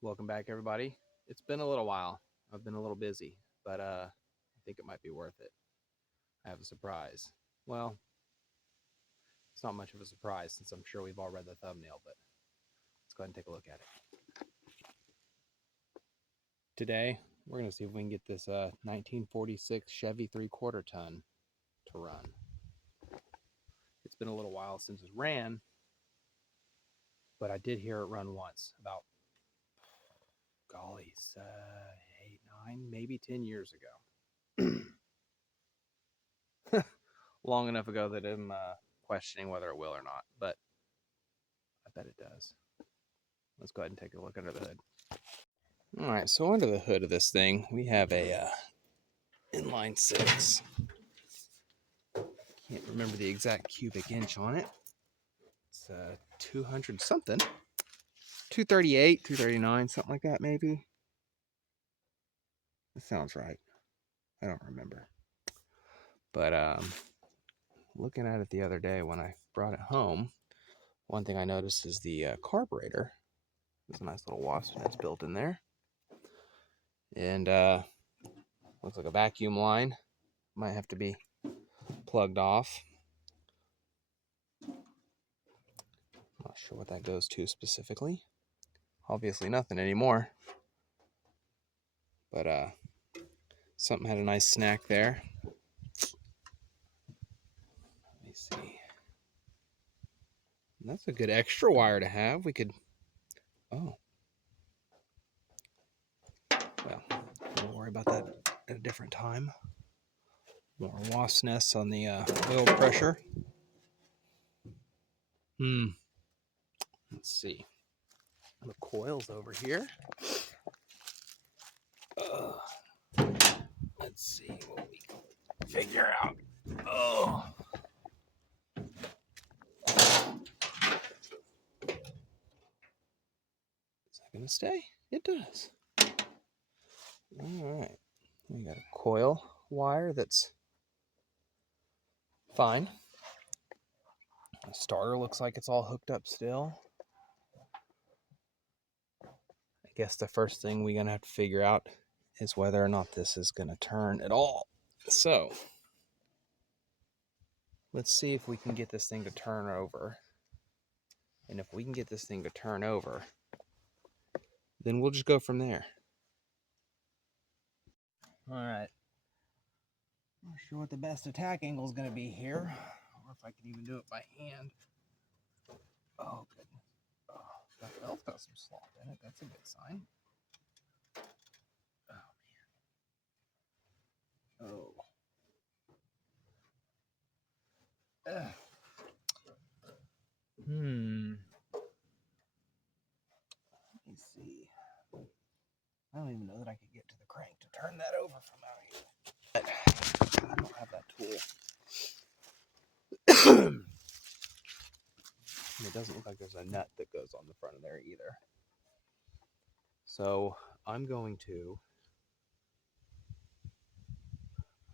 Welcome back, everybody. It's been a little while. I've been a little busy, but I think it might be worth it. I have a surprise. Well, it's not much of a surprise since I'm sure we've all read the thumbnail, but let's go ahead and take a look at it. Today, we're going to see if we can get this 1946 Chevy 3/4 ton to run. It's been a little while since it ran, but I did hear it run once about, golly, 8, 9, maybe 10 years ago. Long enough ago that I'm questioning whether it will or not, but I bet it does. Let's go ahead and take a look under the hood. All right, so under the hood of this thing, we have a inline 6. Can't remember the exact cubic inch on it. It's 200 something. 238, 239, something like that maybe. That sounds right. I don't remember. But looking at it the other day when I brought it home, one thing I noticed is the carburetor. There's a nice little wasp that's built in there. And looks like a vacuum line. Might have to be plugged off. Not sure what that goes to specifically. Obviously nothing anymore. But something had a nice snack there. Let me see. And that's a good extra wire to have. We could, oh. Well, we'll worry about that at a different time. More wasp nests on the oil pressure. Let's see. The coil's over here. Let's see what we can figure out. Oh. Is that going to stay? It does. All right. We got a coil wire that's fine. The starter looks like it's all hooked up still. I guess the first thing we're going to have to figure out is whether or not this is going to turn at all. So, let's see if we can get this thing to turn over. And if we can get this thing to turn over, then we'll just go from there. All right. Not sure what the best attack angle is going to be here, or if I can even do it by hand. Oh, goodness. Oh, that belt's got some slop in it. That's a good sign. Oh, man. Oh. Let me see. I don't even know that I could get to the crank to turn that over from out here. But I don't have that tool. And it doesn't look like there's a nut that goes on the front of there either. So I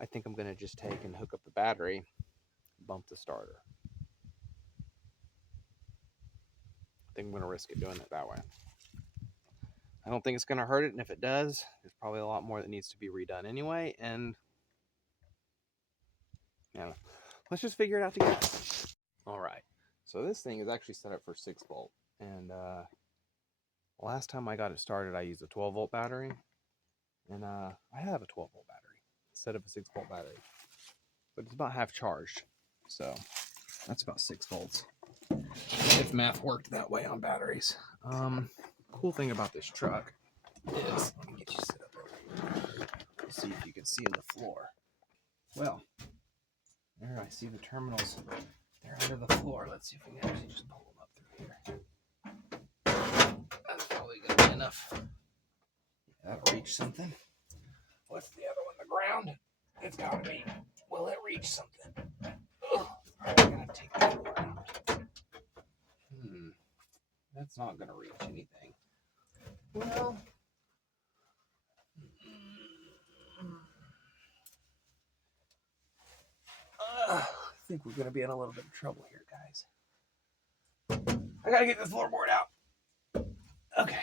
think I'm going to just take and hook up the battery, bump the starter. I think I'm going to risk it doing it that way. I don't think it's going to hurt it, and if it does, there's probably a lot more that needs to be redone anyway, and yeah, let's just figure it out together. All right, so this thing is actually set up for 6 volt, and last time I got it started, I used a 12 volt battery, and I have a 12 volt battery instead of a 6 volt battery, but it's about half charged, so that's about 6 volts. If math worked that way on batteries. Cool thing about this truck is, let me get you set up over here. See if you can see in the floor. Well, there I see the terminals. They're under the floor. Let's see if we can actually just pull them up through here. That's probably going to be enough. That'll reach something. What's the other one? The ground? It's got to be. Will it reach something? Ugh. I'm going to take the floor out. That's not going to reach anything. Well, I think we're going to be in a little bit of trouble here, guys. I got to get this floorboard out. Okay.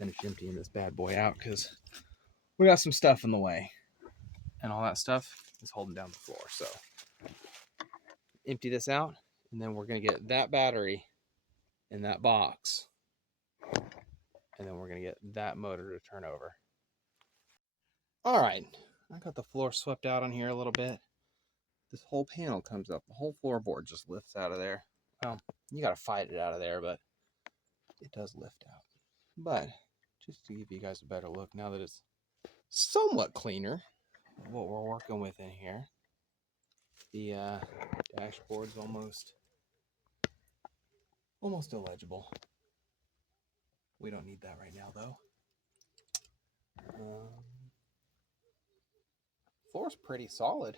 finish emptying this bad boy out because we got some stuff in the way. And all that stuff is holding down the floor. So empty this out, and then we're going to get that battery in that box. And then we're going to get that motor to turn over. All right. I got the floor swept out on here a little bit. This whole panel comes up. The whole floorboard just lifts out of there. Well, you got to fight it out of there, but it does lift out. But just to give you guys a better look, now that it's somewhat cleaner, what we're working with in here, the dashboard's almost illegible. We don't need that right now, though. Floor's pretty solid.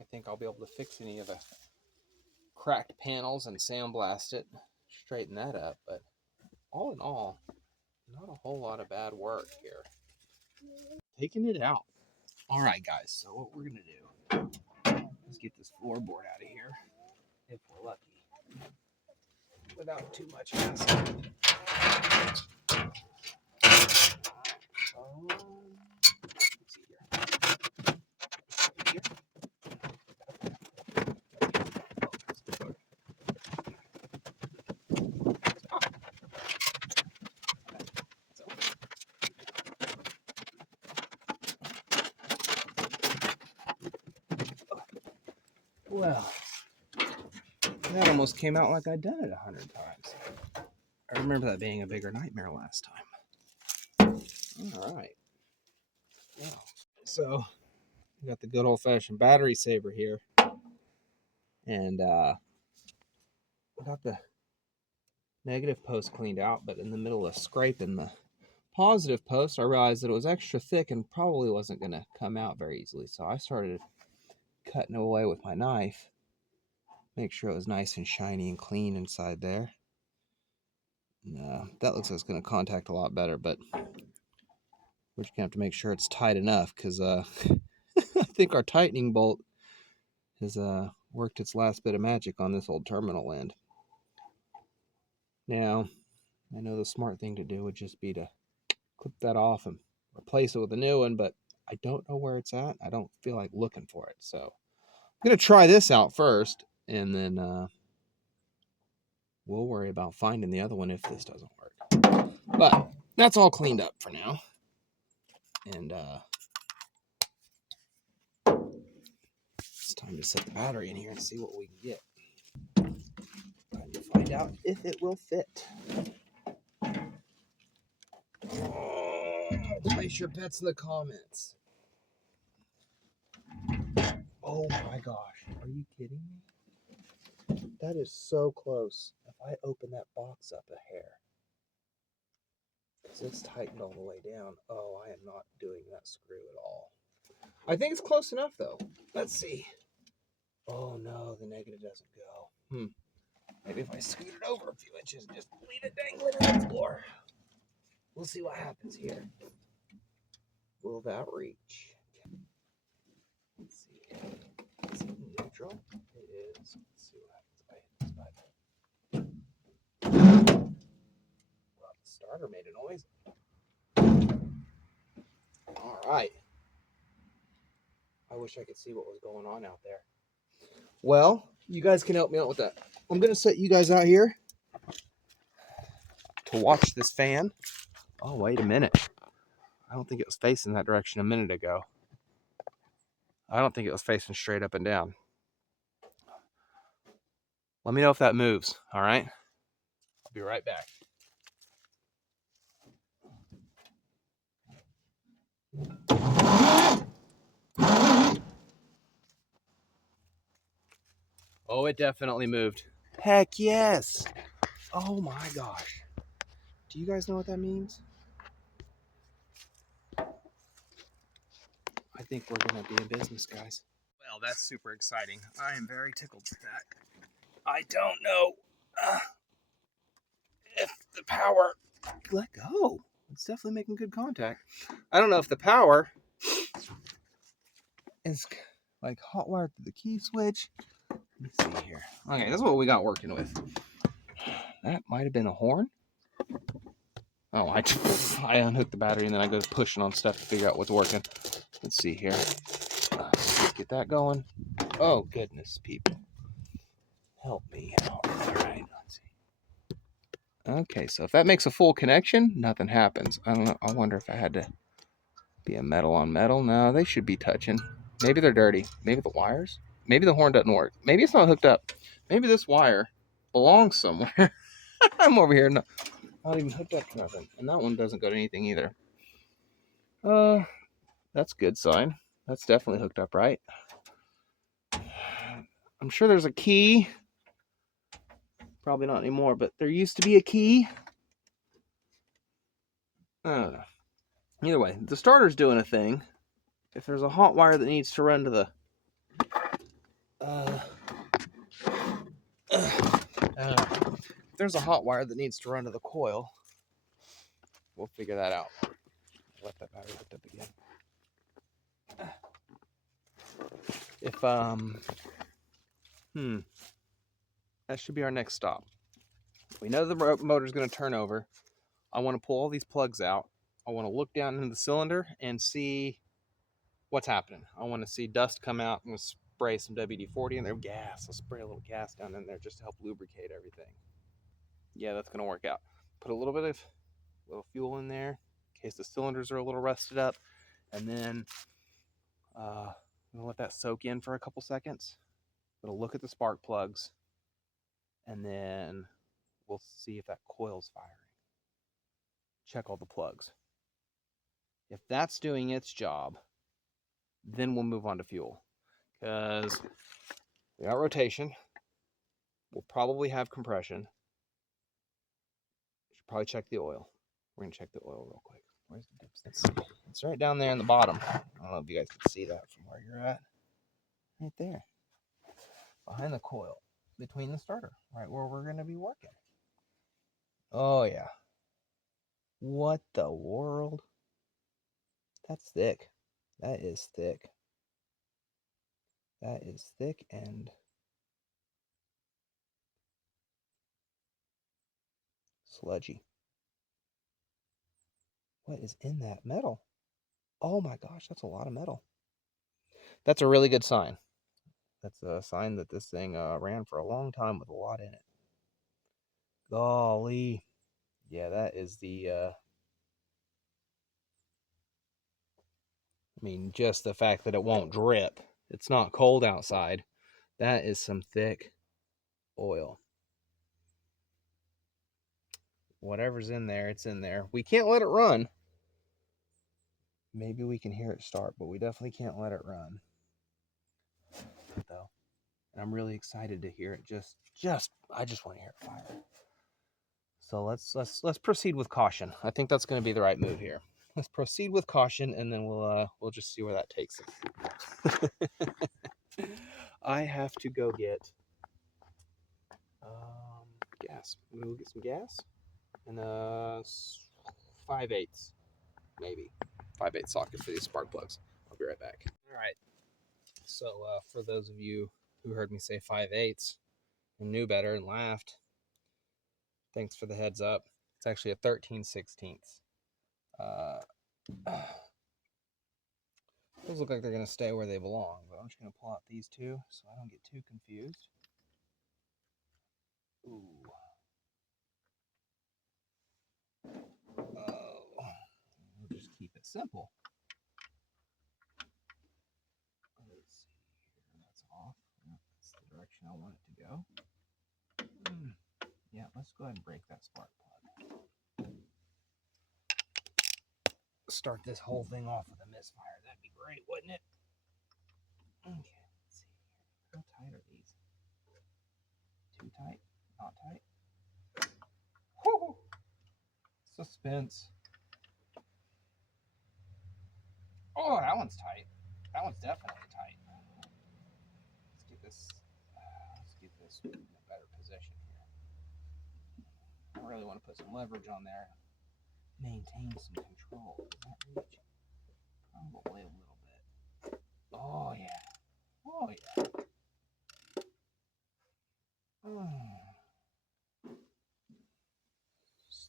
I think I'll be able to fix any of the cracked panels and sandblast it, straighten that up. But all in all, not a whole lot of bad work here. Taking it out. All right, guys. So what we're gonna do is get this floorboard out of here, if we're lucky, without too much hassle. Let's see here. Well, that almost came out like I'd done it 100 times. I remember that being a bigger nightmare last time. All right. Yeah. So, we got the good old-fashioned battery saver here. And I got the negative post cleaned out, but in the middle of scraping the positive post, I realized that it was extra thick and probably wasn't going to come out very easily. So I started cutting away with my knife, make sure it was nice and shiny and clean inside there. No, that looks like it's going to contact a lot better, but we're just going to have to make sure it's tight enough because I think our tightening bolt has worked its last bit of magic on this old terminal end. Now, I know the smart thing to do would just be to clip that off and replace it with a new one, but I don't know where it's at. I don't feel like looking for it. So I'm going to try this out first, and then we'll worry about finding the other one if this doesn't work. But that's all cleaned up for now. And it's time to set the battery in here and see what we can get. Time to find out if it will fit. Place your bets in the comments. Oh my gosh, are you kidding me? That is so close. If I open that box up a hair, because it's tightened all the way down. Oh, I am not doing that screw at all. I think it's close enough though. Let's see. Oh no, the negative doesn't go. Maybe if I scoot it over a few inches and just leave it dangling on the floor. We'll see what happens here. Will that reach? Let's see. Is it neutral? It is. Let's see what happens if I hit this button. Well, the starter made a noise. All right. I wish I could see what was going on out there. Well, you guys can help me out with that. I'm going to set you guys out here to watch this fan. Oh, wait a minute. I don't think it was facing that direction a minute ago. I don't think it was facing straight up and down. Let me know if that moves, all right? I'll be right back. Oh, it definitely moved. Heck yes. Oh my gosh. Do you guys know what that means? I think we're going to be in business, guys. Well, that's super exciting. I am very tickled for that. I don't know if the power... Let go. It's definitely making good contact. I don't know if the power is like hot wired to the key switch. Let me see here. Okay, that's what we got working with. That might have been a horn. Oh, I unhook the battery and then I go pushing on stuff to figure out what's working. Let's see here. Let's get that going. Oh, goodness, people. Help me out. All right, let's see. Okay, so if that makes a full connection, nothing happens. I don't know. I wonder if I had to be a metal on metal. No, they should be touching. Maybe they're dirty. Maybe the wires. Maybe the horn doesn't work. Maybe it's not hooked up. Maybe this wire belongs somewhere. I'm over here not even hooked up to nothing. And that one doesn't go to anything either. That's a good sign. That's definitely hooked up right. I'm sure there's a key. Probably not anymore, but there used to be a key. I don't know. Either way, the starter's doing a thing. If there's a hot wire that needs to run to the if there's a hot wire that needs to run to the coil, we'll figure that out. Let that battery hooked up again. If that should be our next stop. We know the motor's going to turn over. I want to pull all these plugs out. I want to look down into the cylinder and see what's happening. I want to see dust come out. I'm going to spray some WD-40 in there. Gas. I'll spray a little gas down in there just to help lubricate everything. Yeah, that's going to work out. Put a little bit of fuel in there in case the cylinders are a little rusted up. And then I'm going to let that soak in for a couple seconds. I'm going to look at the spark plugs. And then we'll see if that coil's firing. Check all the plugs. If that's doing its job, then we'll move on to fuel. Because we got rotation. We'll probably have compression. Should probably check the oil. We're going to check the oil real quick. Where's the dipstick? It's right down there in the bottom. I don't know if you guys can see that from where you're at. Right there. Behind the coil. Between the starter. Right where we're going to be working. Oh, yeah. What the world? That's thick. That is thick. That is thick and sludgy. What is in that metal? Oh my gosh, that's a lot of metal. That's a really good sign. That's a sign that this thing ran for a long time with a lot in it. Golly. Yeah, that is the... I mean, just the fact that it won't drip. It's not cold outside. That is some thick oil. Whatever's in there, it's in there. We can't let it run. Maybe we can hear it start, but we definitely can't let it run. Though. And I'm really excited to hear it. I just want to hear it fire. So let's proceed with caution. I think that's going to be the right move here. Let's proceed with caution, and then we'll just see where that takes us. I have to go get gas. We'll get some gas and 5/8, maybe 5/8 socket for these spark plugs. I'll be right back. All right. So for those of you who heard me say 5/8 and knew better and laughed, thanks for the heads up. It's actually a 13/16. Those look like they're going to stay where they belong, but I'm just going to pull out these two so I don't get too confused. Ooh. Oh. We'll just keep it simple. Let's see here. That's off. That's the direction I want it to go. Yeah, let's go ahead and break that spark plug. Start this whole thing off with a misfire. That'd be great, wouldn't it? Okay, let's see. How tight are these? Too tight? Not tight? Woo! Suspense. Oh, that one's tight. That one's definitely tight. Let's get this in a better position here. I really want to put some leverage on there. Maintain some control. Does that reach? Probably a little bit. Oh, yeah. Oh, yeah.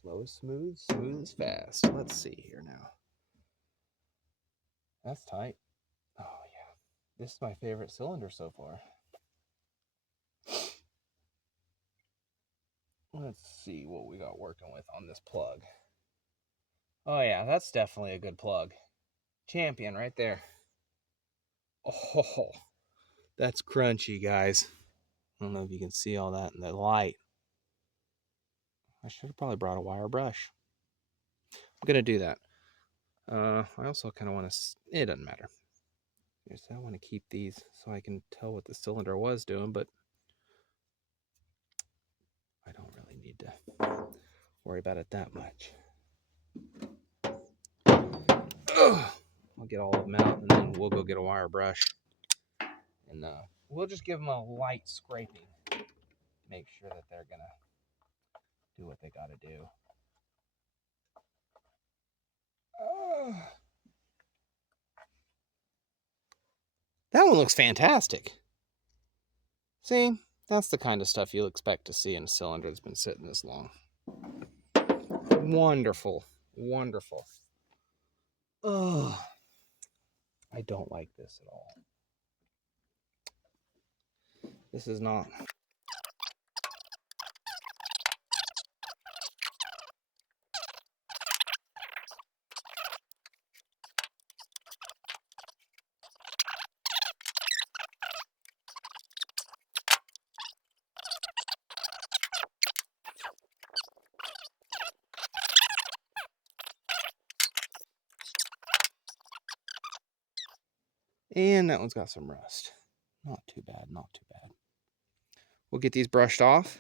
Slow is smooth, smooth is fast. Let's see here now. That's tight. Oh, yeah. This is my favorite cylinder so far. Let's see what we got working with on this plug. Oh, yeah, that's definitely a good plug. Champion right there. Oh, that's crunchy, guys. I don't know if you can see all that in the light. I should have probably brought a wire brush. I'm going to do that. I also kind of want to... It doesn't matter. I want to keep these so I can tell what the cylinder was doing, but I don't really need to worry about it that much. I'll get all of them out, and then we'll go get a wire brush. And we'll just give them a light scraping. Make sure that they're going to do what they got to do. That one looks fantastic. See, that's the kind of stuff you'll expect to see in a cylinder that's been sitting this long. Wonderful, wonderful. Oh, I don't like this at all. This is not. And that one's got some rust. Not too bad, not too bad. We'll get these brushed off.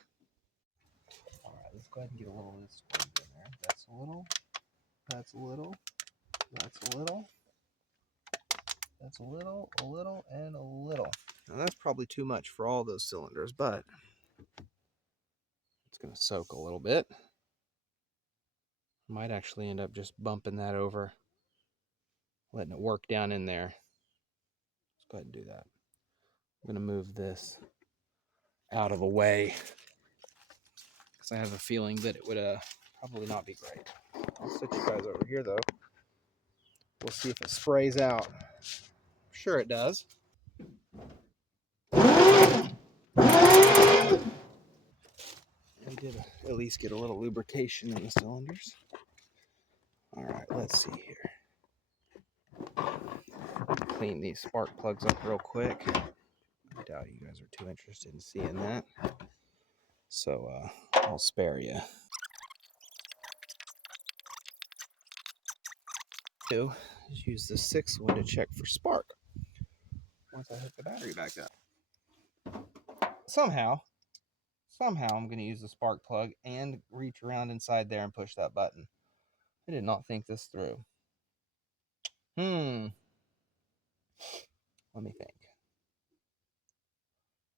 All right, let's go ahead and get a little of this in there. That's a little, that's a little, that's a little, that's a little, and a little. Now that's probably too much for all those cylinders, but it's going to soak a little bit. Might actually end up just bumping that over, letting it work down in there. Let's go ahead and do that. I'm going to move this out of the way because I have a feeling that it would probably not be great. I'll sit you guys over here though. We'll see if it sprays out. I'm sure it does. We did at least get a little lubrication in the cylinders. All right, let's see here. Clean these spark plugs up real quick. I doubt you guys are too interested in seeing that. So I'll spare you. Is use the 6th one to check for spark once I hook the battery back up. Somehow I'm going to use the spark plug and reach around inside there and push that button. I did not think this through. Let me think.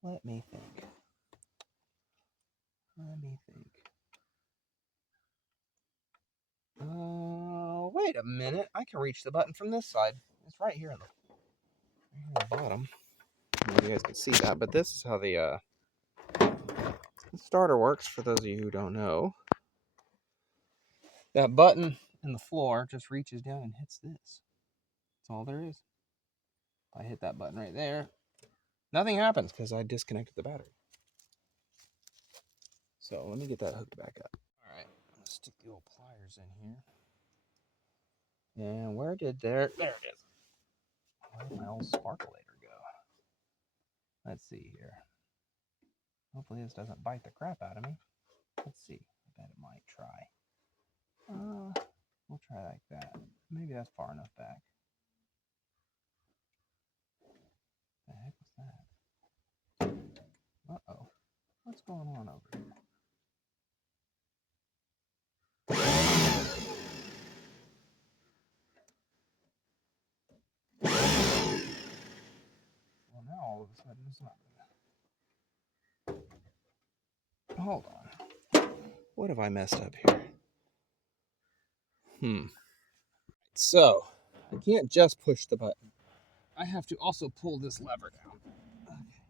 Let me think. Wait a minute. I can reach the button from this side. It's right here in the bottom. I don't know if you guys can see that, but this is how the starter works for those of you who don't know. That button in the floor just reaches down and hits this. That's all there is. If I hit that button right there, nothing happens because I disconnected the battery. So let me get that hooked back up. All right, I'm gonna stick the old pliers in here. And where did there it is. Where did my old sparkulator go? Let's see here. Hopefully this doesn't bite the crap out of me. Let's see. I bet it might try. We'll try like that. Maybe that's far enough back. The heck was that? Uh-oh. What's going on over here? Well, now all of a sudden it's not gonna... Hold on. What have I messed up here? So, I can't just push the button. I have to also pull this lever down. Okay.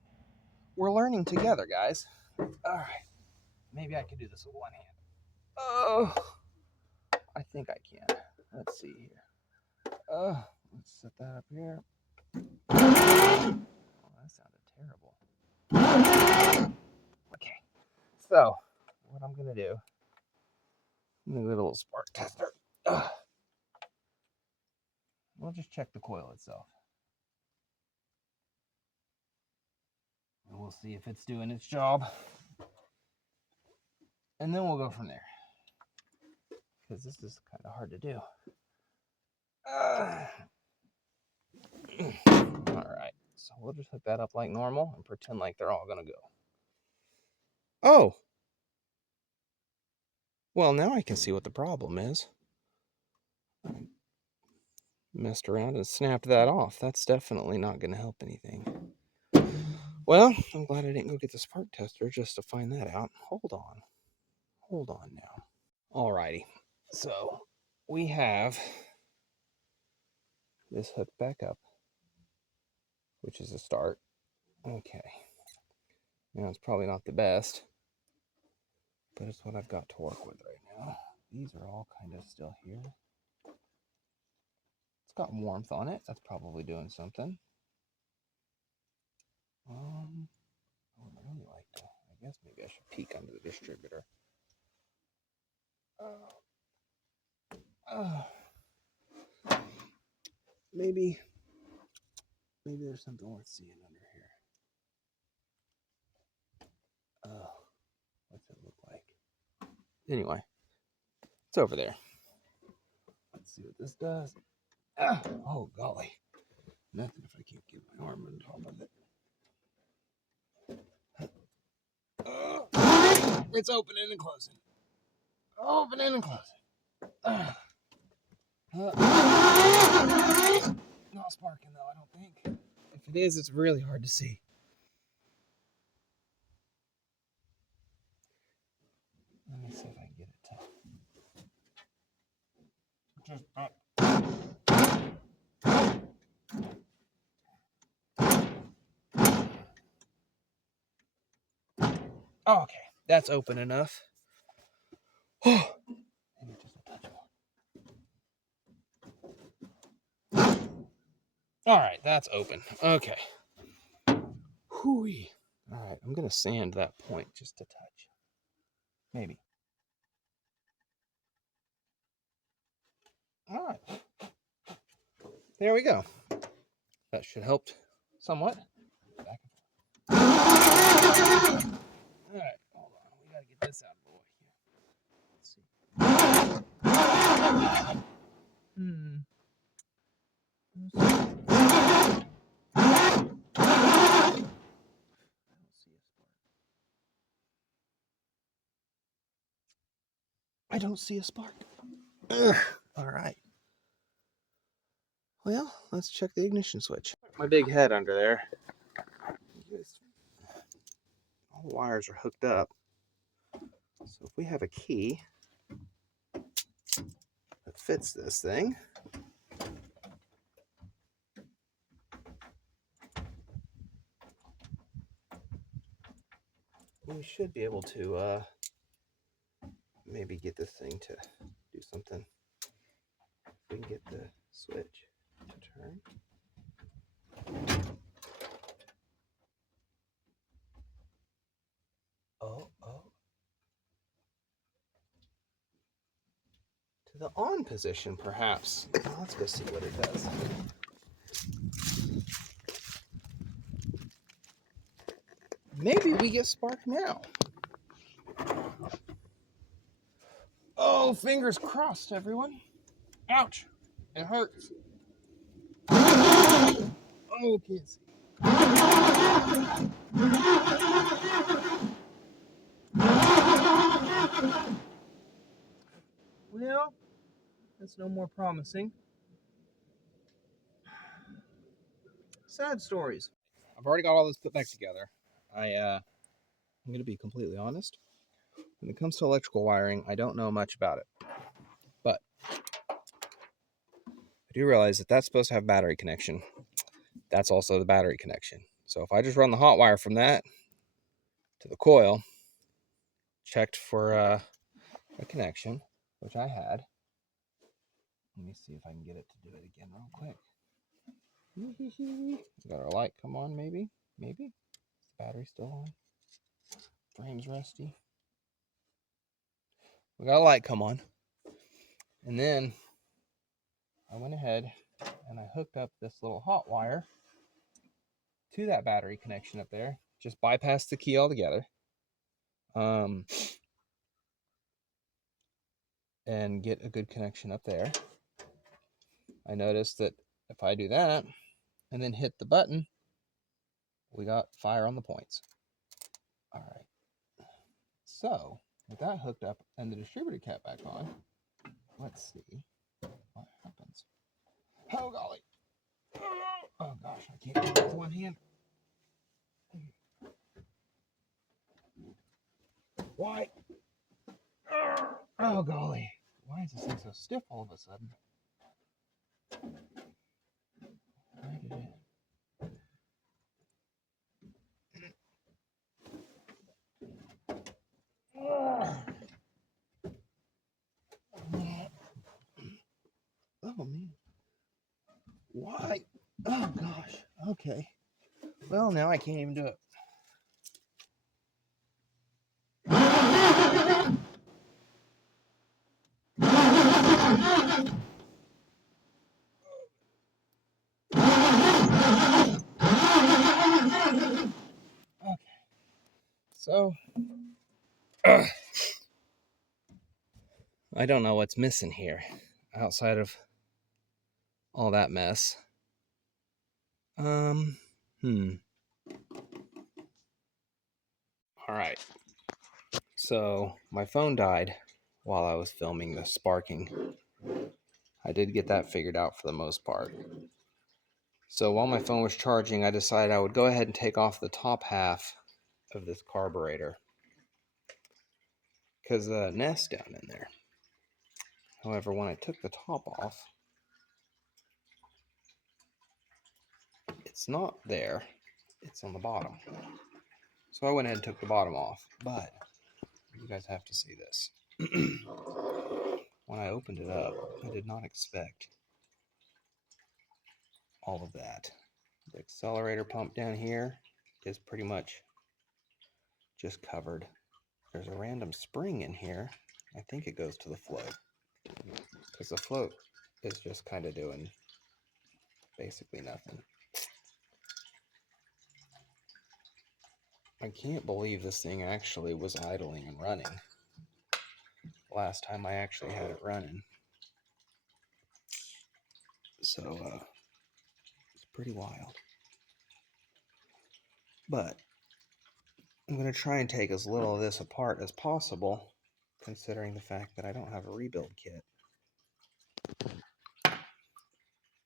We're learning together, guys. All right. Maybe I can do this with one hand. Oh, I think I can. Let's see here. Let's set that up here. Oh, that sounded terrible. Okay, so what I'm gonna do, I'm gonna get a little spark tester. We'll just check the coil itself. And we'll see if it's doing its job. And then we'll go from there. Because this is kind of hard to do. Alright, so we'll just hook that up like normal and pretend like they're all gonna go. Oh! Well, now I can see what the problem is. I messed around and snapped that off. That's definitely not gonna help anything. Well, I'm glad I didn't go get the spark tester just to find that out. Hold on. Hold on now. Alrighty. So, we have this hooked back up, which is a start. Okay. Now, it's probably not the best, but it's what I've got to work with right now. These are all kind of still here. It's got warmth on it. That's probably doing something. I would really like to. I guess maybe I should peek under the distributor. Maybe there's something worth seeing under here. What's it look like? Anyway, it's over there. Let's see what this does. Oh golly, nothing if I can't get my arm on top of it. It's opening and closing. Opening and closing. Not sparking though, I don't think. If it is, it's really hard to see. Let me see if I can get it to. Okay, that's open enough. Maybe just a touch more. All right, that's open. Okay. Hooey. All right, I'm gonna sand that point just a touch. Maybe. All right. There we go. That should help somewhat. Back and forth. All right, hold on. We gotta get this out of the way here. I don't see a spark. Ugh. All right. Well, let's check the ignition switch. My big head under there. All the wires are hooked up. So if we have a key that fits this thing, we should be able to maybe get this thing to do something. If we can get the switch to turn. Oh. To the on position, perhaps. Let's go see what it does. Maybe we get spark now. Oh, fingers crossed, everyone. Ouch. It hurts. Oh, can't see. Well, that's no more promising. Sad stories. I've already got all this put back together. I'm going to be completely honest. When it comes to electrical wiring, I don't know much about it. But I do realize that that's supposed to have battery connection. That's also the battery connection. So if I just run the hot wire from that to the coil, checked for a connection, which I had. Let me see if I can get it to do it again real quick. Got our light come on, maybe? Maybe? Is the battery still on? Frame's rusty. We got a light come on. And then I went ahead and I hooked up this little hot wire to that battery connection up there. Just bypassed the key altogether. And get a good connection up there. I noticed that if I do that and then hit the button, we got fire on the points. All right. So with that hooked up and the distributor cap back on, let's see what happens. Oh, golly. Oh, gosh. I can't do it with one hand. Why? Oh, golly. Why is this thing so stiff all of a sudden? Why did it? Oh, man. Why? Oh, gosh. Okay. Well, now I can't even do it. Okay. So, I don't know what's missing here outside of all that mess. All right. So my phone died while I was filming the sparking. I did get that figured out for the most part. So while my phone was charging, I decided I would go ahead and take off the top half of this carburetor because the nest down in there. However, when I took the top off, it's not there. It's on the bottom. So I went ahead and took the bottom off, but you guys have to see this. When I opened it up, I did not expect all of that. The accelerator pump down here is pretty much just covered. There's a random spring in here. I think it goes to the float, because the float is just kind of doing basically nothing. I can't believe this thing actually was idling and running last time I actually had it running. So it's pretty wild. But I'm going to try and take as little of this apart as possible, considering the fact that I don't have a rebuild kit.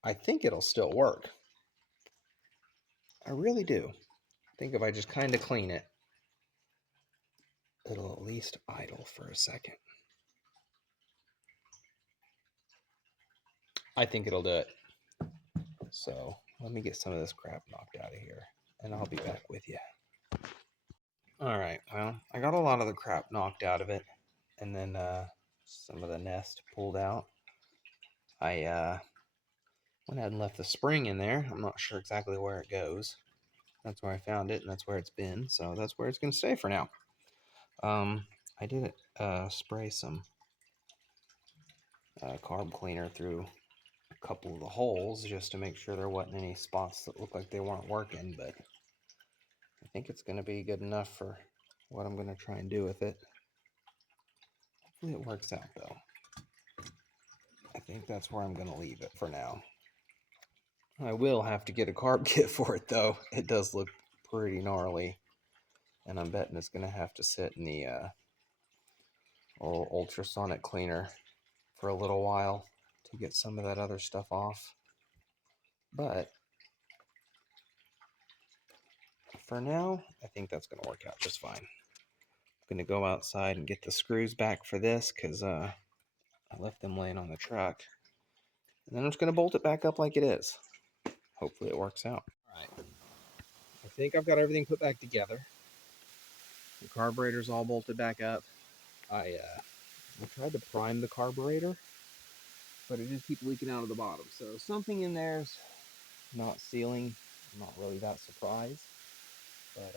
I think it'll still work. I really do. I think if I just kind of clean it, it'll at least idle for a second. I think it'll do it. So let me get some of this crap knocked out of here, and I'll be back with you. All right, well, I got a lot of the crap knocked out of it, and then some of the nest pulled out. I went ahead and left the spring in there. I'm not sure exactly where it goes. That's where I found it, and that's where it's been, so that's where it's going to stay for now. I did spray some carb cleaner through a couple of the holes just to make sure there wasn't any spots that looked like they weren't working, but I think it's going to be good enough for what I'm going to try and do with it. Hopefully it works out, though. I think that's where I'm going to leave it for now. I will have to get a carb kit for it, though. It does look pretty gnarly, and I'm betting it's going to have to sit in the old ultrasonic cleaner for a little while to get some of that other stuff off. But for now, I think that's going to work out just fine. I'm going to go outside and get the screws back for this because I left them laying on the truck. And then I'm just going to bolt it back up like it is. Hopefully it works out. All right. I think I've got everything put back together. The carburetor's all bolted back up. I I tried to prime the carburetor, but it just keeps leaking out of the bottom. So something in there's not sealing. I'm not really that surprised, but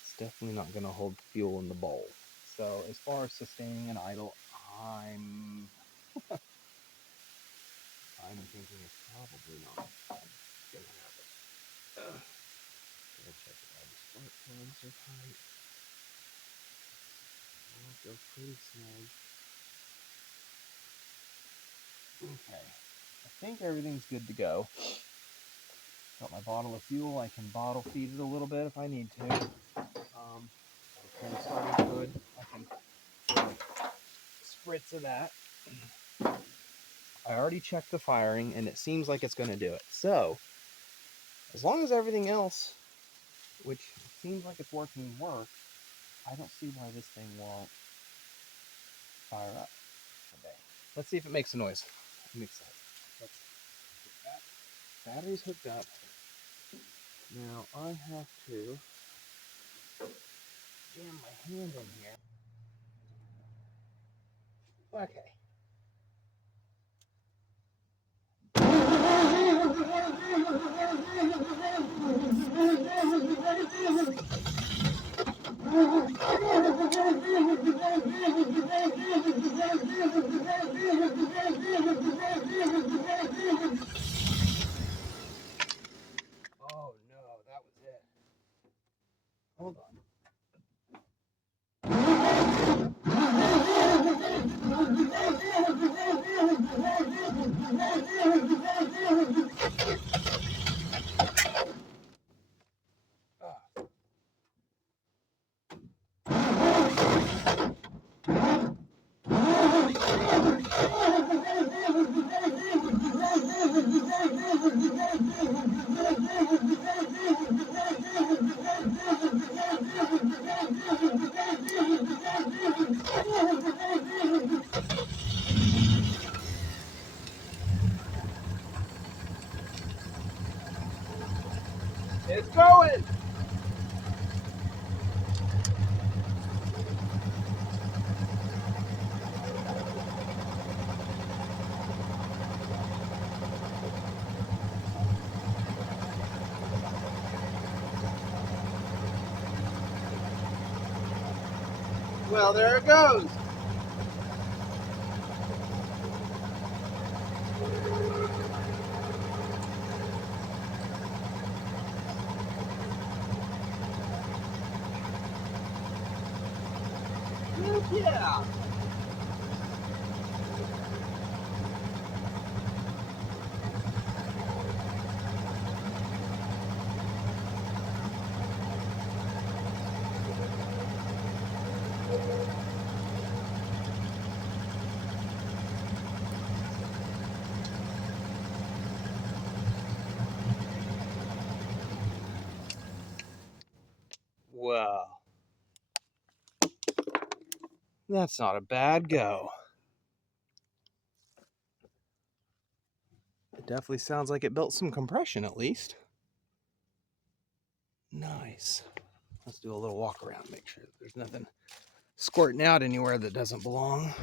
it's definitely not going to hold fuel in the bowl. So as far as sustaining an idle, I'm thinking it's probably not going to happen. Gotta check if all the spark plugs are tight. Well, it feels pretty snug. Okay, I think everything's good to go. Got my bottle of fuel. I can bottle feed it a little bit if I need to. The starting fluid, I can spritz of that. I already checked the firing, and it seems like it's going to do it. So, as long as everything else, which seems like it's working, works, I don't see why this thing won't fire up today. Let's see if it makes a noise. I'm excited. Let's get that. Battery's hooked up. Now I have to jam my hand in here. Okay. Oh no, that was it. Hold on. It's going! Well, there it goes. Heck yeah! Well, that's not a bad go. It definitely sounds like it built some compression at least. Nice. Let's do a little walk around, make sure there's nothing squirting out anywhere that doesn't belong.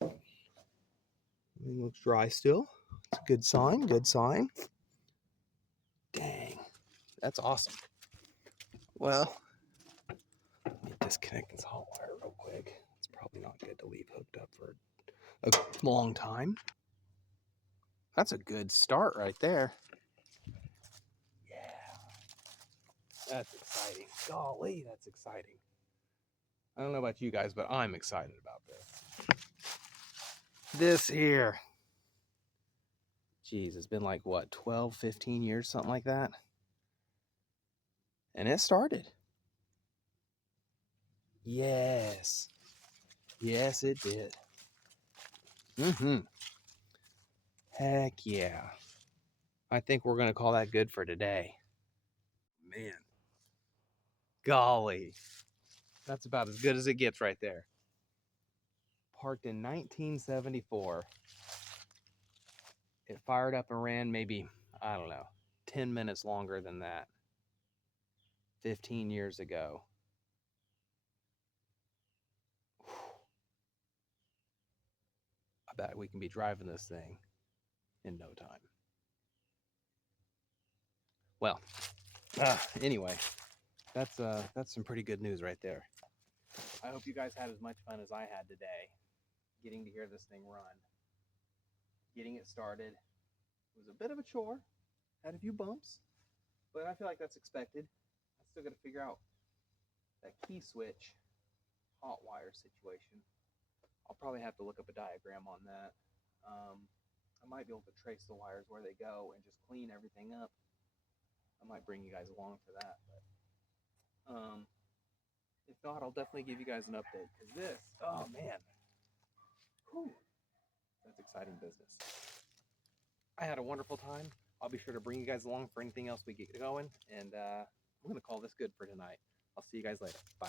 Everything looks dry still. It's a good sign, good sign. Dang, that's awesome. Well, let me disconnect this hot wire real quick. It's probably not good to leave hooked up for a long time. That's a good start right there. Yeah, that's exciting. Golly, that's exciting. I don't know about you guys, but I'm excited about this. This here. Geez, it's been like, what, 12, 15 years, something like that? And it started. Yes. Yes, it did. Mm-hmm. Heck yeah. I think we're going to call that good for today. Man. Golly. That's about as good as it gets right there. Parked in 1974. It fired up and ran maybe, I don't know, 10 minutes longer than that. 15 years ago. bet we can be driving this thing in no time. Well, anyway, that's some pretty good news right there. I hope you guys had as much fun as I had today getting to hear this thing run. Getting it started was a bit of a chore. Had a few bumps, but I feel like that's expected. I still got to figure out that key switch hot wire situation. I'll probably have to look up a diagram on that. I might be able to trace the wires where they go and just clean everything up. I might bring you guys along for that, but if not, I'll definitely give you guys an update, because this, oh man, whew, that's exciting business. I had a wonderful time. I'll be sure to bring you guys along for anything else we get going, and I'm going to call this good for tonight. I'll see you guys later. Bye.